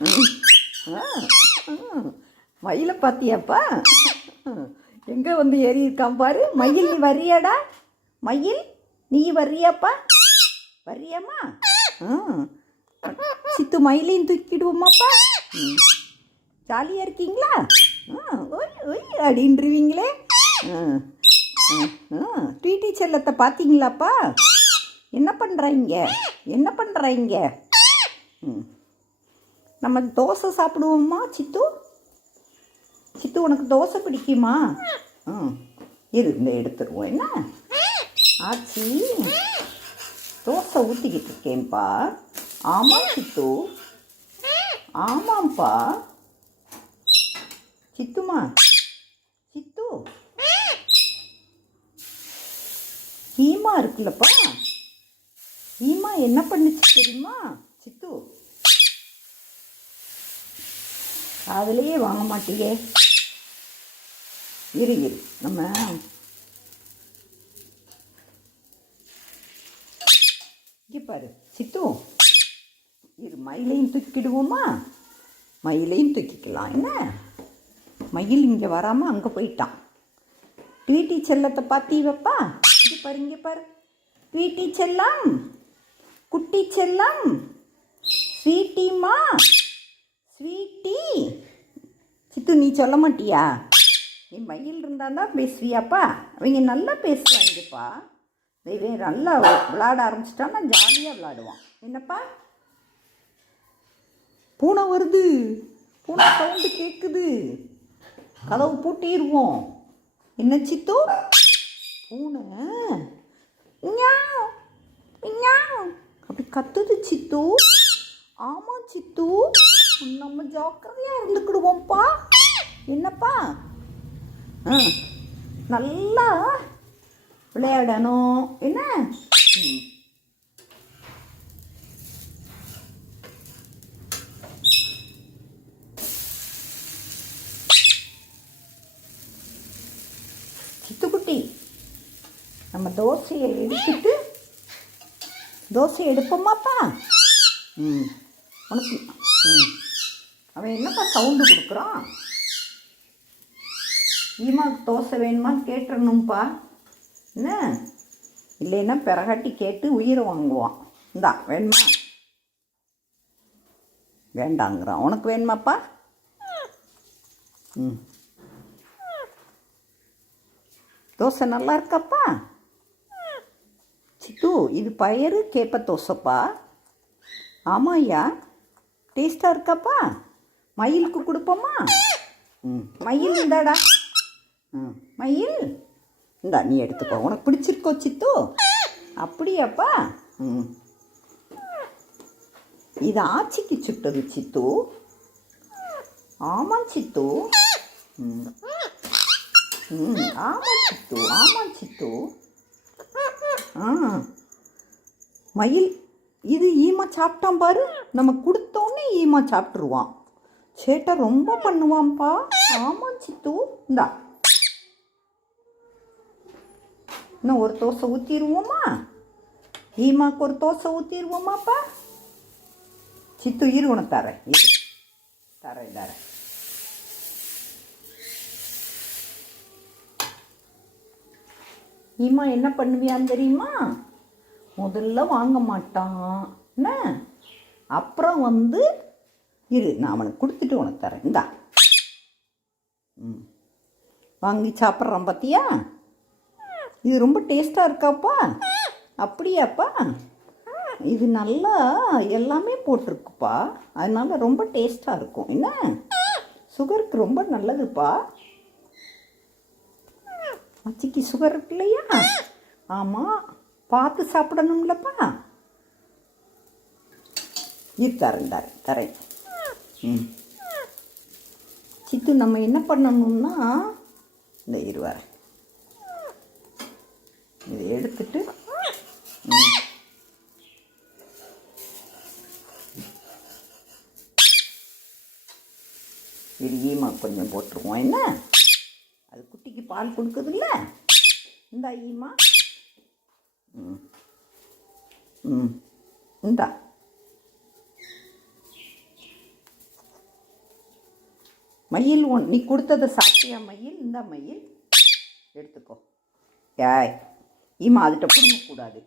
ஆ மயிலை பார்த்தியாப்பா? எங்கே வந்து ஏறி இருக்கான் பாரு. மயில் நீ வர்றியாடா? மயில் நீ வர்றியாப்பா? வர்றியாம்மா? சித்து மயிலையும் தூக்கிடுவோமாப்பா? ஜாலியாக இருக்கீங்களா? ஒய் ஒய் அப்படின்றவீங்களே. ட்வீட்டி செல்லத்தை பார்த்தீங்களாப்பா? என்ன பண்ணுறாங்க? என்ன பண்ணுறாங்க? நம்ம தோசை சாப்பிடுவோம்மா சித்து? சித்து உனக்கு தோசை பிடிக்குமா? இந்த எடுத்துருவோம். என்ன ஆச்சி? தோசை ஊற்றிக்கிட்டு இருக்கேன்ப்பா. ஆமாம் சித்து, ஆமாம்ப்பா. சித்துமா, சித்து ஹீமா இருக்குல்லப்பா. ஹீமா என்ன பண்ணுச்சு தெரியுமா சித்து? அதுலேயே வாங்க மாட்டியே. இரு நம்ம இங்கே பாரு சித்து. மயிலையும் தூக்கிடுவோமா? மயிலையும் தூக்கிக்கலாம். என்ன மயில் இங்கே வராமல் அங்கே போயிட்டான். ட்வீட்டி செல்லத்தை பார்த்தீவப்பா? இங்கே பாரு, இங்கே பாரு. ட்வீட்டி செல்லம், குட்டி செல்லம், ஸ்வீட்டிமா, ஸ்வீட்டி. சித்து நீ சொல்ல மாட்டியா? நீ மயில் இருந்தால் தான் பேசுவியாப்பா? அவங்க நல்லா பேசுவாங்கப்பா. இவன் நல்லா விளையாட ஆரம்பிச்சிட்டான்னா ஜாலியாக விளையாடுவான். என்னப்பா? பூனை வருது, பூனை சவுண்டு கேட்குது. கதவு பூட்டிடுவோம். என்ன சித்து? பூனை அப்படி கத்துது சித்து. ஆமாம் சித்து, நம்ம ஜாக்கிரதையாக இருந்துக்கிடுவோம்ப்பா. என்னப்பா? நல்லா விளையாடணும். என்ன சித்துக்குட்டி, நம்ம தோசையை எடுத்துட்டு தோசை எடுப்போமாப்பா? உனக்கு அவன் என்னப்பா சவுண்டு கொடுக்குறான்? ஈமாவுக்கு தோசை வேணுமான்னு கேட்டுறணும்ப்பா. என்ன இல்லைன்னா பிறகாட்டி கேட்டு உயிரை வாங்குவான். இந்தா வேணுமா? வேண்டாங்கிறான். உனக்கு வேணுமாப்பா? தோசை நல்லா இருக்காப்பா? சித்து இது பயறு கேப்ப தோசைப்பா. ஆமாம் ஐயா, டேஸ்ட்டாக இருக்காப்பா? மயிலுக்கு கொடுப்போமா? மயில் இந்தாடா. மயில் இந்தா நீ எடுத்துக்கோ. உனக்கு பிடிச்சிருக்கோ சித்து? அப்படியாப்பா? இது ஆச்சிக்கு சுட்டது சித்து. ஆமாம் சித்து. ஆமாம் சித்து, ஆமாம் சித்து. மயில் இது ஈமா சாப்பிட்டான் பாரு. நம்ம கொடுத்தோன்னே ஈமா சாப்பிட்ருவான். சேட்டை ரொம்ப பண்ணுவான்ப்பா. ஆமாம் சித்து. இந்தா இன்னும் ஒரு தோசை ஊற்றிடுவோமா? ஈமாக்கு ஒரு தோசை ஊற்றிடுவோமாப்பா? சித்து இரு, உனக்கு தரேன். இரு தரேன். ஈமா என்ன பண்ணுவியான்னு தெரியுமா? முதல்ல வாங்க மாட்டான். என்ன அப்புறம் இரு நான் அவனுக்கு கொடுத்துட்டு உனக்கு தரேன். இந்தா வாங்கி சாப்பிட்றான் பார்த்தியா? இது ரொம்ப டேஸ்ட்டாக இருக்காப்பா? அப்படியாப்பா? இது நல்லா எல்லாமே போட்டிருக்குப்பா, அதனால் ரொம்ப டேஸ்ட்டாக இருக்கும். என்ன சுகருக்கு ரொம்ப நல்லதுப்பா. அச்சிக்கு சுகர் இருக்கு இல்லையா? ஆமாம், பார்த்து சாப்பிடணும்லப்பா. இது தரேன். சித்து நம்ம என்ன பண்ணணும்னா இந்த இருவார் இதை எடுத்துட்டு ஈமா கொஞ்சம் போட்டுருவோம். என்ன அது குட்டிக்கு பால் கொடுக்குதுல்ல, இந்த ஈமா இந்தா மயில் நீ கொடுத்ததை சாப்பிட்டியா மயில்? இந்த மயில் எடுத்துக்கோ. ஏய் ஈமா அதுகிட்ட பிடுங்கக்கூடாது.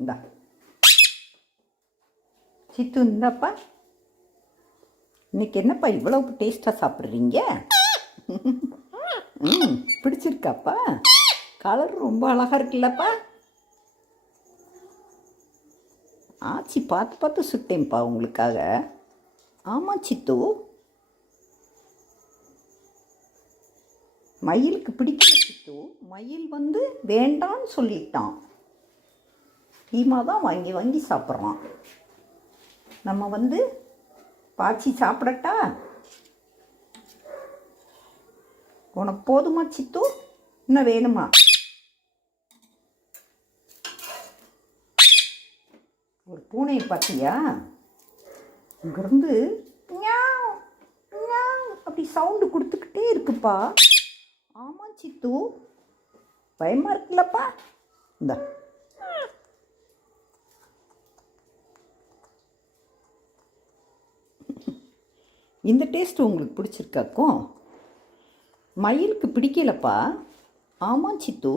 இந்தா சித்து, இந்தாப்பா. இன்னைக்கு என்னப்பா இவ்வளவு டேஸ்ட்டாக சாப்பிட்றீங்க? பிடிச்சிருக்காப்பா? கலர் ரொம்ப அழகாக இருக்குல்லப்பா. ஆச்சி பார்த்து பார்த்து சுட்டேன்ப்பா உங்களுக்காக. ஆமாம் சித்து, மயிலுக்கு பிடிக்கல சித்து. மயில் வேண்டான்னு சொல்லிட்டான். ஈமா தான் வாங்கி வாங்கி சாப்பிட்றான். நம்ம பாச்சி சாப்பிடட்டா? உனக்கு போதுமா சித்து? இன்னும் வேணுமா? ஒரு பூனையை பார்த்தியா? இங்கேருந்து அப்படி சவுண்டு கொடுத்துக்கிட்டே இருக்குப்பா. ஆமாம் சித்து, பயமாக இருக்குல்லப்பா. இந்த இந்த டேஸ்ட் உங்களுக்கு பிடிச்சிருக்காக்கும்? மயிலுக்கு பிடிக்கலப்பா. ஆமாம் சித்து.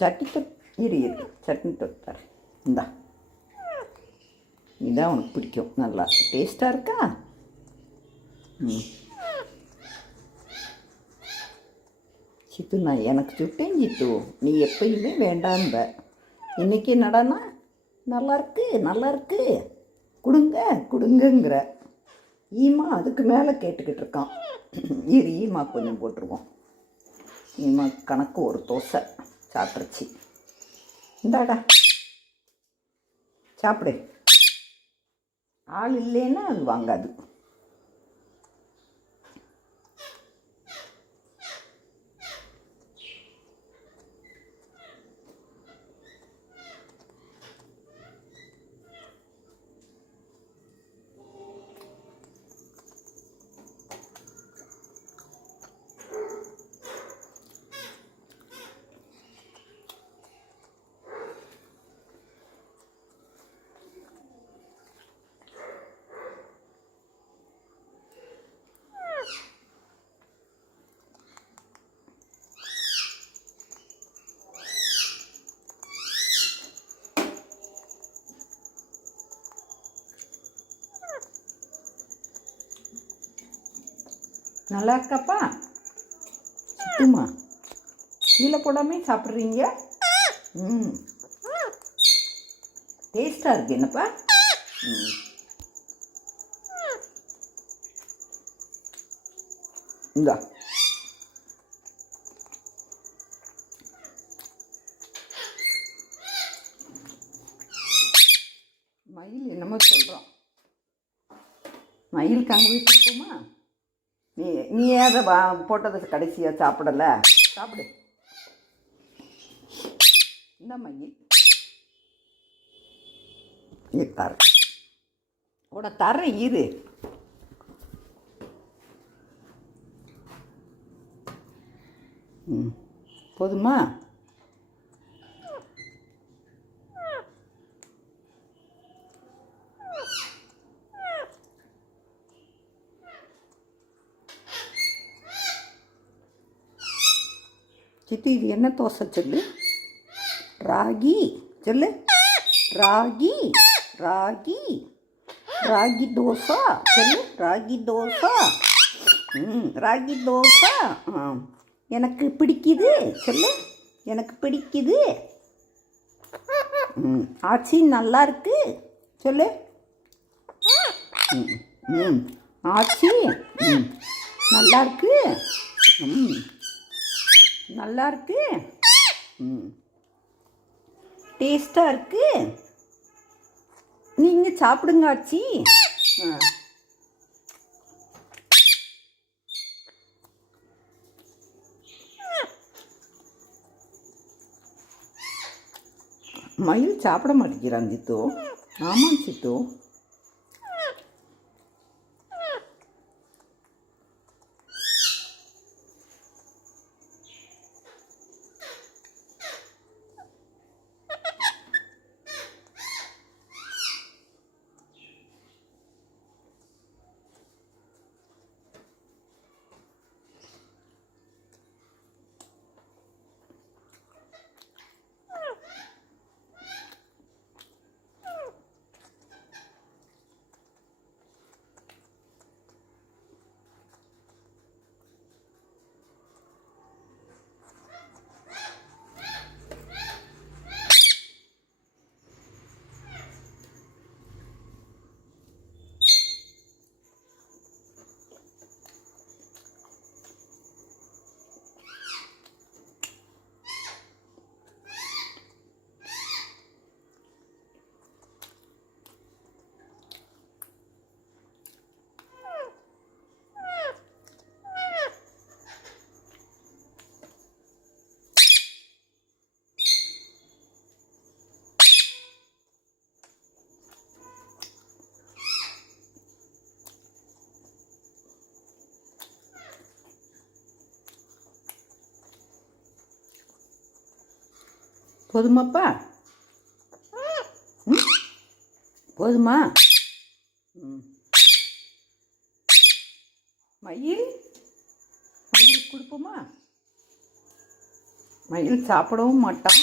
சட்னி இரு சட்னி தொட்டார். இந்தா இதான் உனக்கு பிடிக்கும். நல்லா டேஸ்ட்டாக இருக்கா? சித்து, நான் எனக்கு சுட்டேன் சித்து. நீ எப்பயுமே வேண்டாம்ப. இன்றைக்கி என்னடானா நல்லா இருக்கு கொடுங்கங்கிற. ஈமா அதுக்கு மேலே கேட்டுக்கிட்டு இருக்கான். இரு ஈமா கொஞ்சம் போட்டுருவோம். ஈமா கணக்கு ஒரு தோசை சாப்பிட்ருச்சு. இந்தாடா சாப்பிடு. ஆள் இல்லைன்னா அது வாங்காது. நல்லா இருக்காப்பா? சித்துமா கீழே போடாமல் சாப்பிட்றீங்க. டேஸ்ட்டாக இருக்கு என்னப்பா? இந்தா மயில் என்னமோ சொல்கிறோம். மயிலுக்கு அங்கே போய் கொடுப்போமா? நீ அதை போட்டதை கடைசியாக சாப்பிடலை. சாப்பிடு. இந்த மயில் தரேன் இரு. போதுமா? சித்து, இது என்ன தோசை சொல்லு? ராகி சொல்லு. ராகி ராகி ராகி தோசை சொல்லு. ராகி தோசை. ராகி தோசை எனக்கு பிடிக்குது சொல்லு. எனக்கு பிடிக்குது. ஆச்சி நல்லா இருக்கு சொல்லு. ஆச்சி நல்லா இருக்கு. நல்லா இருக்கு. டேஸ்ட்டாக இருக்கு. நீங்கள் சாப்பிடுங்க ஆச்சி. மயில் சாப்பிட மாட்டேங்கிறான் சித்து. ஆமாம் சித்து. போதுமாப்பா? ம், போதுமா? ம். மயில் மயில் கொடுப்போமா? மயில் சாப்பிடவும் மாட்டான்.